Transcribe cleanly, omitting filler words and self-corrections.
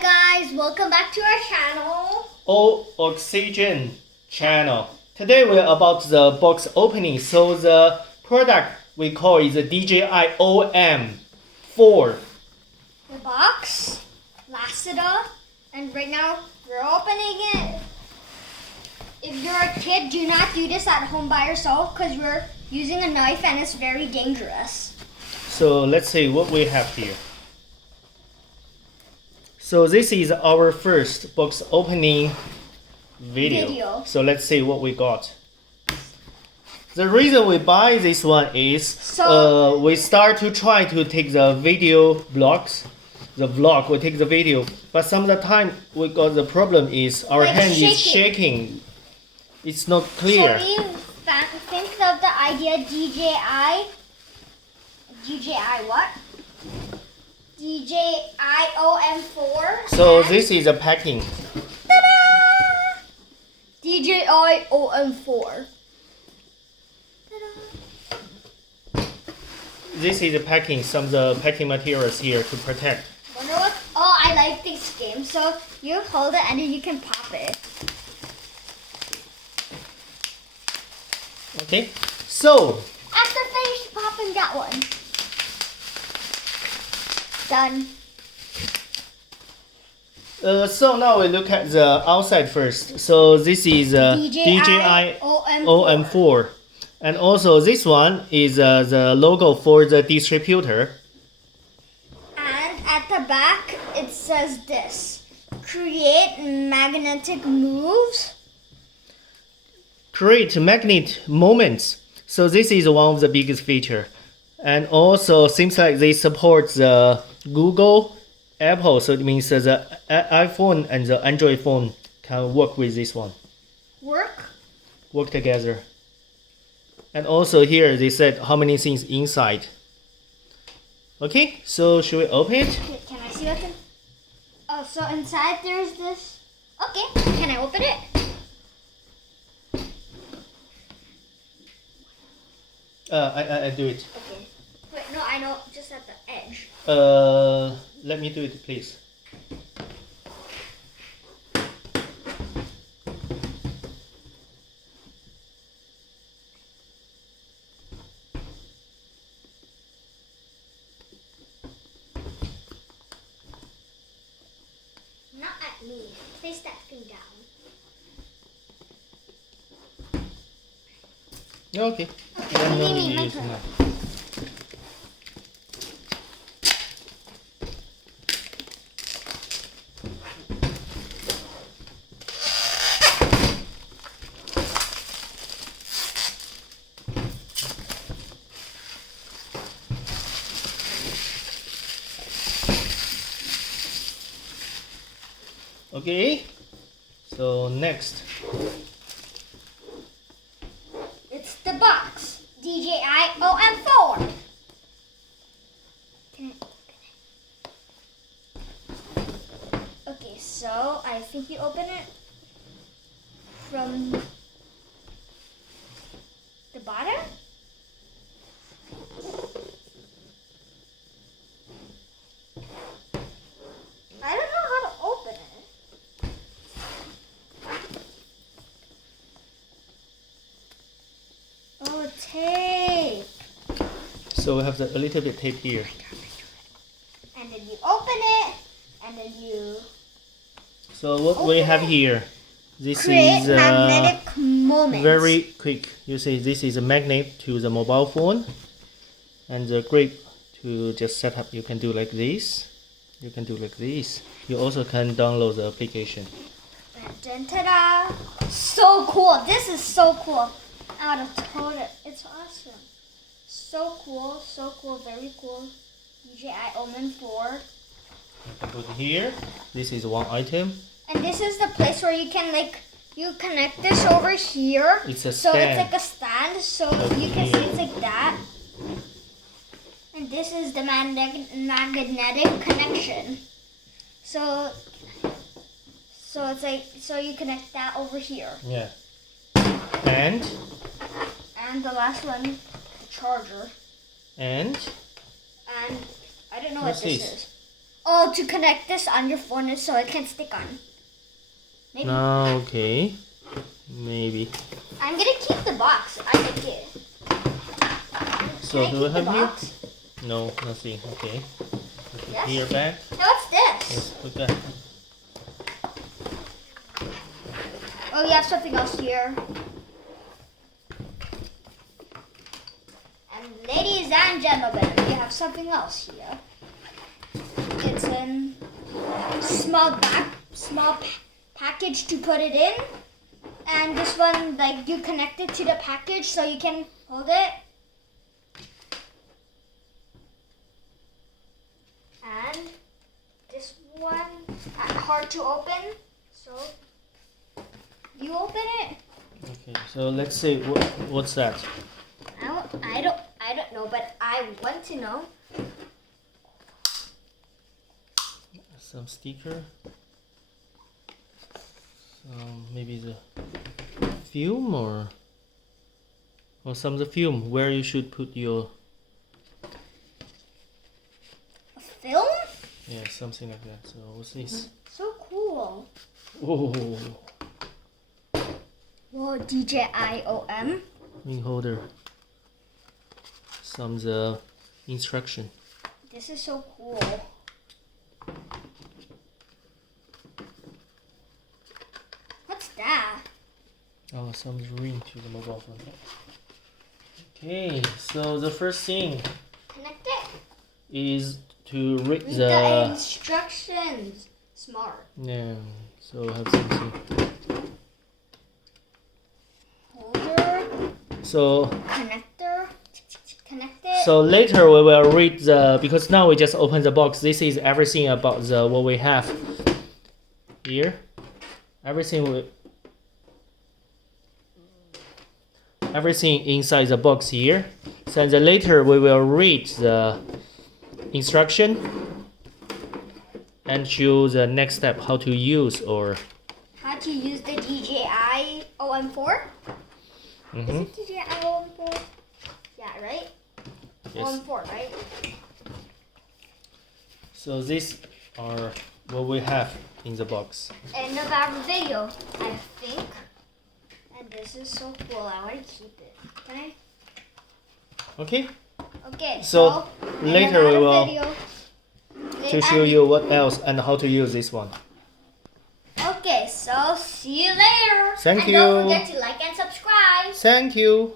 Hi guys, welcome back to our channel. Ooxygen Channel. Today we're about the box opening. So the product we call is the DJI OM 4. The box lasted up, and right now we're opening it. If you're a kid, do not do this at home by yourself because we're using a knife and it's very dangerous. So let's see what we have here. So this is our first box opening video. So let's see what we got. The reason we buy this one is we start to try to take the video vlogs. The vlog, we take the video, but some of the time we got the problem is our hand is shaking. It's not clear. So we think of the idea DJI what? DJI OM4. So this is a packing. Ta-da! DJI OM4. Ta-da! This is a packing, some of the packing materials here to protect. Wonder what? Oh, I like this game. So you hold it and then you can pop it. Okay, so After finish popping that one. Done. So now we look at the outside first. So this is DJI OM4. And also this one is the logo for the distributor. And at the back it says this. Create magnetic moves. Create magnet moments. So this is one of the biggest feature. And also seems like they support the Google, Apple, so it means the iPhone and the Android phone can work with this one. Work together. And also here they said how many things inside. Okay, so should we open it? Can I see what's in? Oh, so inside there's this. Okay, can I open it? I do it. Okay. Wait, no, I know, just at the edge. Let me do it, please. Not at me. Place that thing down. Okay. Me, my turn. Okay. So next. It's the box. DJI OM4. Can I open it? Okay, so I think you open it from the bottom. I don't know how to open it. Oh, tape. So we have a little bit tape here. And then you open it, and then you So what we have here, this create is magnetic moments. very quick. You see, this is a magnet to the mobile phone, and the grip to just set up. You can do like this. You can do like this. You also can download the application. Dun, ta-da! So cool. This is so cool. I would have told it. It's awesome. So cool. So cool. Very cool. DJI OM4. You can put it here. This is one item. And this is the place where you can you connect this over here. It's a So stand. it's like a stand. So you can see it's like that. And this is the magnetic connection. So it's like, so you connect that over here. Yeah. And the last one, the charger. And I don't know what's what this this? is. Oh, to connect this on your phone so it can stick on. Maybe. No, okay. Maybe. I'm gonna keep the box. I like it. So Can I do we keep the have here? box? No, nothing. Okay. Put it Yes. here back. Now what's this? Yes, put that. Oh, you have something else here. And ladies and gentlemen, we have something else here. It's a small package to put it in. And this one, like, you connect it to the package so you can hold it. And this one, hard to open. So you open it. Okay, so let's see what's that? I don't know, but I want to know. Some sticker. Maybe the film or some of the film where you should put your A film? yeah, something like that. So what's this? So cool. Oh, Whoa, DJI OM. ring holder. Some the instruction. This is so cool. What's that? Oh, some ring to the mobile phone. Okay, so the first thing Connect it. is to read Read the the instructions. Smart. yeah. So have something. Holder. So Connector. Connect it. so later we will read the because now we just open the box. This is everything about the what we have here. Everything inside the box here. So then later we will read the instruction and choose the next step how to use or How to use the DJI OM4? Is it DJI OM4? Yeah, right? yes. OM4, right? So these are what we have in the box. And another video, I think. And this is so cool. I want to keep it. Can I? Okay. Okay. So later we will Video, to show you what else and how to use this one. Okay, so see you later. Thank and don't you. forget to like and subscribe. Thank you.